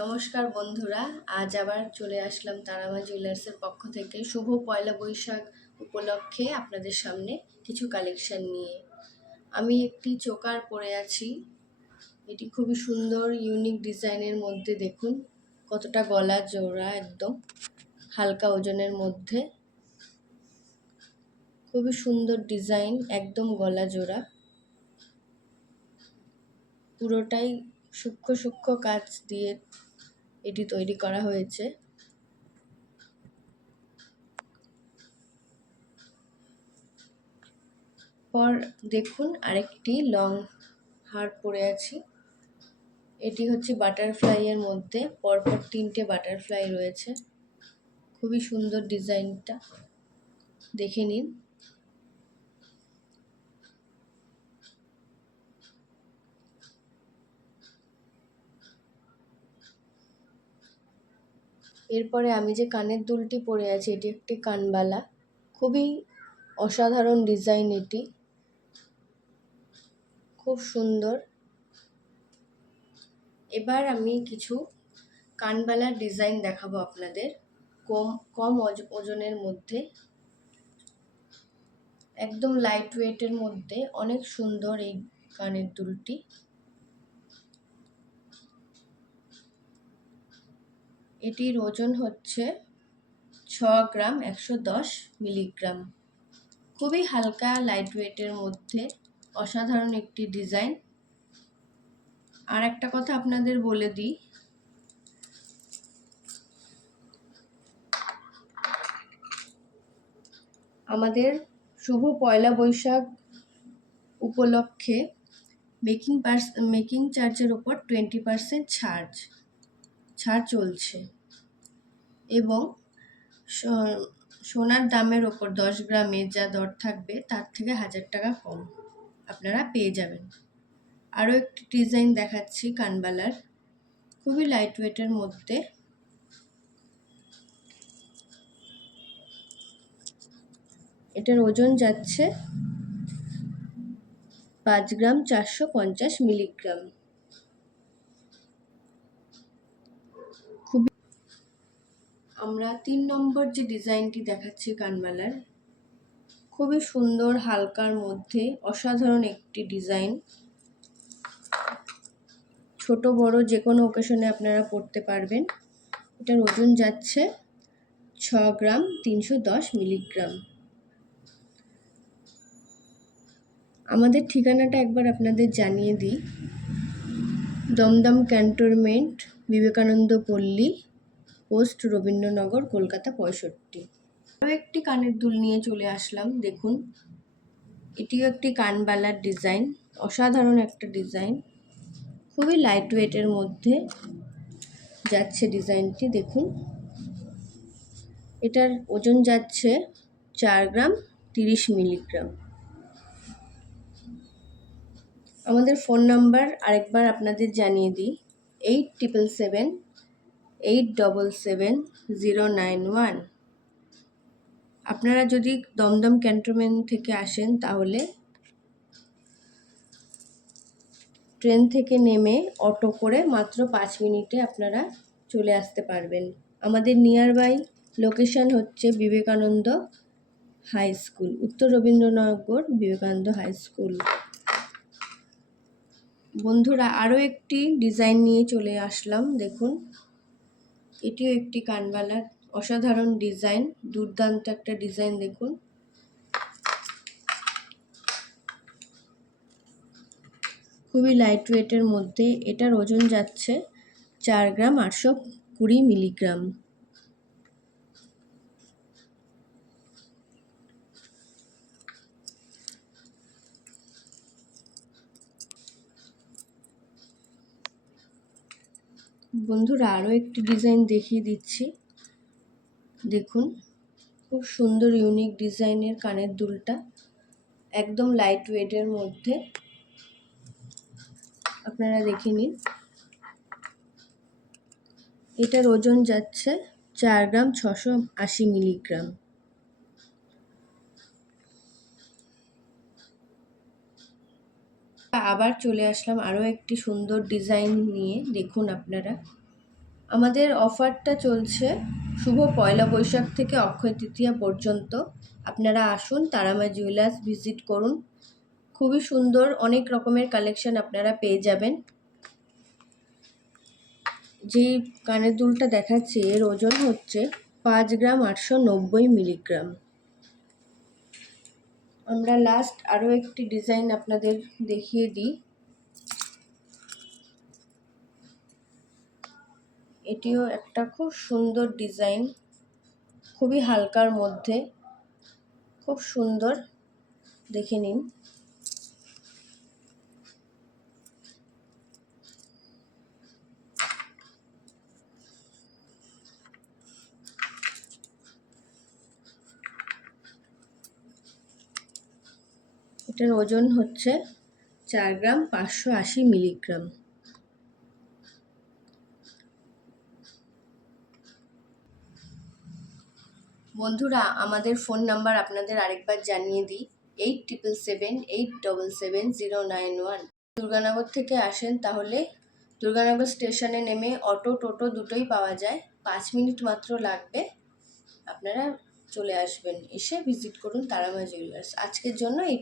নমস্কার বন্ধুরা, আজ আবার চলে আসলাম তারামা জুয়েলার্সের পক্ষ থেকে শুভ পয়লা বৈশাখ উপলক্ষে আপনাদের সামনে কিছু কালেকশন নিয়ে। আমি একটি চোকার পরে আছি। এটি খুবই সুন্দর ইউনিক ডিজাইনের মধ্যে, দেখুন কতটা গলা জোড়া, একদম হালকা ওজনের মধ্যে, খুবই সুন্দর ডিজাইন, একদম গলা জোড়া, পুরোটাই সূক্ষ্ম সূক্ষ্ম কাজ দিয়ে এটি তৈরি করা হয়েছে। পর দেখুন আরেকটি লং হার পরে আছি। এটি হচ্ছে বাটারফ্লাইয়ের মধ্যে, পরপর 3টে বাটারফ্লাই রয়েছে। খুবই সুন্দর ডিজাইনটা, দেখে নিন। এরপরে আমি যে কানের দুলটি পরে আছি, এটি একটি কানবালা, খুবই অসাধারণ ডিজাইন, এটি খুব সুন্দর। এবার আমি কিছু কানবালার ডিজাইন দেখাবো আপনাদের, কম ওজনের মধ্যে, একদম লাইট ওয়েটের মধ্যে, অনেক সুন্দর এই কানের দুলটি। এটির ওজন হচ্ছে 6 গ্রাম 110 মিলিগ্রাম। খুবই হালকা লাইট ওয়েটের মধ্যে অসাধারণ একটি ডিজাইন। আর একটা কথা আপনাদের বলে দিই, আমাদের শুভ পয়লা বৈশাখ উপলক্ষে মেকিং চার্জের ওপর 20% ছাড় চলছে, এবং সোনার দামের ওপর 10 গ্রামে যা দর থাকবে তার থেকে 1000 টাকা কম আপনারা পেয়ে যাবেন। আরও একটি ডিজাইন দেখাচ্ছি কানবালার, খুবই লাইট ওয়েটের মধ্যে। এটার ওজন যাচ্ছে 5 গ্রাম 450 মিলিগ্রাম। আমরা 3 নম্বর যে ডিজাইনটি দেখাচ্ছি কানবালার, খুবই সুন্দর হালকার মধ্যে অসাধারণ একটি ডিজাইন। ছোট বড় যে কোনো অকেশনে আপনারা পরতে পারবেন। এটার ওজন যাচ্ছে 6 গ্রাম 310 মিলিগ্রাম। আমাদের ঠিকানাটা একবার আপনাদের জানিয়ে দিই, দমদম ক্যান্টনমেন্ট, বিবেকানন্দ পল্লী, পোস্ট রবীন্দ্রনগর, কলকাতা 65। আরও একটি কানের দুল নিয়ে চলে আসলাম, দেখুন এটিও একটি কানবালার ডিজাইন, অসাধারণ একটা ডিজাইন, খুবই লাইট ওয়েটের মধ্যে যাচ্ছে ডিজাইনটি, দেখুন। এটার ওজন যাচ্ছে 4 গ্রাম 30 মিলিগ্রাম। আমাদের ফোন নাম্বার আরেকবার আপনাদের জানিয়ে দিই, 8777877091। আপনারা যদি দমদম ক্যান্টনমেন্ট থেকে আসেন তাহলে ট্রেন থেকে নেমে অটো করে মাত্র 5 মিনিটে আপনারা চলে আসতে পারবেন। আমাদের নিয়ার বাই লোকেশন হচ্ছে বিবেকানন্দ হাই স্কুল, উত্তর রবীন্দ্রনগর বিবেকানন্দ হাই স্কুল। বন্ধুরা, আরও একটি ডিজাইন নিয়ে চলে আসলাম, দেখুন এটিও একটি কানবালার অসাধারণ ডিজাইন, দুর্দান্ত একটা ডিজাইন, দেখুন। খুবই লাইট ওয়েটের মধ্যে, এটার ওজন যাচ্ছে 4 গ্রাম 820 মিলিগ্রাম। বন্ধুরা, আরও একটি ডিজাইন দেখিয়ে দিচ্ছি, দেখুন খুব সুন্দর ইউনিক ডিজাইনের কানের দুলটা, একদম লাইট ওয়েটের মধ্যে, আপনারা দেখে নিন। এটার ওজন যাচ্ছে 4 গ্রাম 680 মিলিগ্রাম। আবার চলে আসলাম আরও একটি সুন্দর ডিজাইন নিয়ে, দেখুন আপনারা আমাদের অফারটা চলছে শুভ পয়লা বৈশাখ থেকে অক্ষয় তৃতীয়া পর্যন্ত। আপনারা আসুন, তারামা জুয়েলার্স ভিজিট করুন। খুবই সুন্দর অনেক রকমের কালেকশন আপনারা পেয়ে যাবেন। যে কানের দুলটা দেখাচ্ছি এর ওজন হচ্ছে 5 গ্রাম 890 মিলিগ্রাম। আমরা লাস্ট আরও একটি ডিজাইন আপনাদের দেখিয়ে দিই। এটিও একটা খুব সুন্দর ডিজাইন, খুবই হালকার মধ্যে, খুব সুন্দর, দেখে নিন। এটার ওজন হচ্ছে 4 গ্রাম 580 মিলিগ্রাম। বন্ধুরা, আমাদের ফোন নাম্বার আপনাদের আরেকবার জানিয়ে দিই, 8777877091। দুর্গানগর থেকে আসেন তাহলে দুর্গানগর স্টেশনে নেমে অটো টোটো দুটোই পাওয়া যায়, 5 মিনিট মাত্র লাগবে। আপনারা চলে আসবেন, এসে ভিজিট করুন তারামা জুয়েলার্স। আজকের জন্য এই